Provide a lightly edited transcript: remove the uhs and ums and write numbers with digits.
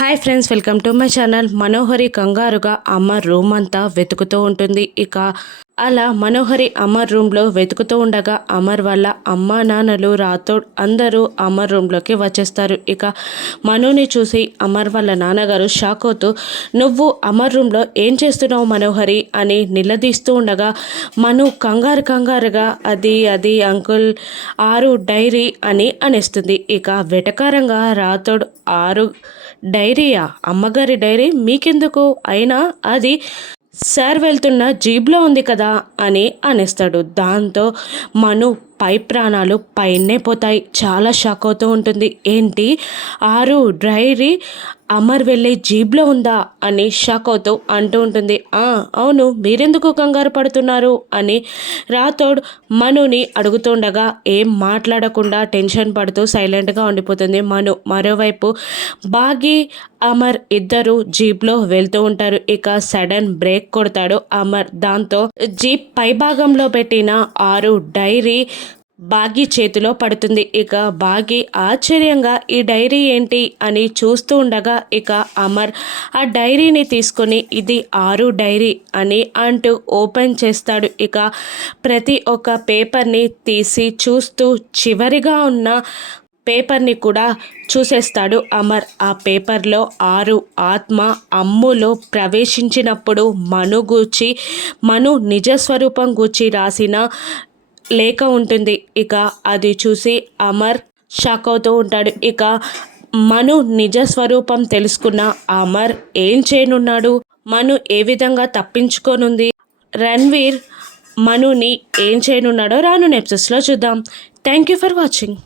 Hi friends, welcome to my channel. Manohari కంగారుగా Amar room అంతా వెతుకుతూ ఉంటుంది. ఇక అలా మనోహరి అమర్ రూమ్లో వెతుకుతూ ఉండగా అమర్ వాళ్ళ అమ్మా నాన్నలు రాథోడ్ అందరూ అమర్ రూమ్లోకి వచ్చేస్తారు. ఇక మనుని చూసి అమర్ వాళ్ళ నాన్నగారు షాక్ అవుతూ, నువ్వు అమర్ రూమ్లో ఏం చేస్తున్నావు మనోహరి అని నిలదీస్తూ ఉండగా మను కంగారుగా అది అంకుల్ 6 డైరీ అని అనేస్తుంది. ఇక వెటకారంగా రాథోడ్ 6 డైరీయా? అమ్మగారి డైరీ మీకెందుకు? అయినా అది సార్ వెళ్తున్న జీబ్లో ఉంది కదా అని అనేస్తాడు. దాంతో మను పై ప్రాణాలు పైనే పోతాయి. చాలా షాక్ అవుతూ ఉంటుంది. ఏంటి 6 డైరీ అమర్ వెళ్ళే జీబ్లో ఉందా అని షాక్ అవుతూ అంటూ ఉంటుంది. అవును, మీరెందుకు కంగారు పడుతున్నారు అని రాథోడ్ మనుని అడుగుతుండగా ఏం మాట్లాడకుండా టెన్షన్ పడుతూ సైలెంట్గా ఉండిపోతుంది మను. మరోవైపు బాగి అమర్ ఇద్దరు జీప్లో వెళ్తూ ఉంటారు. ఇక సడన్ బ్రేక్ కొడతాడు అమర్. దాంతో జీప్ పైభాగంలో పెట్టిన 6 డైరీ బాగి చేతిలో పడుతుంది. ఇక బాగి ఆశ్చర్యంగా ఈ డైరీ ఏంటి అని చూస్తూ ఉండగా ఇక అమర్ ఆ డైరీని తీసుకొని ఇది 6 డైరీ అని అంటూ ఓపెన్ చేస్తాడు. ఇక ప్రతి ఒక్క పేపర్ని తీసి చూస్తూ చివరిగా ఉన్న పేపర్ని కూడా చూసేస్తాడు అమర్. ఆ పేపర్లో 6 ఆత్మ అమ్ములో ప్రవేశించినప్పుడు మను నిజస్వరూపం గూర్చి రాసిన లేఖ ఉంటుంది. ఇక అది చూసి అమర్ షాక్ అవుతూ ఉంటాడు. ఇక మను నిజస్వరూపం తెలుసుకున్న అమర్ ఏం చేయనున్నాడు? మను ఏ విధంగా తప్పించుకోనుంది? రణ్వీర్ మనుని ఏం చేయనున్నాడో రాను ఎపిసోడ్స్లో చూద్దాం. Thank you for watching.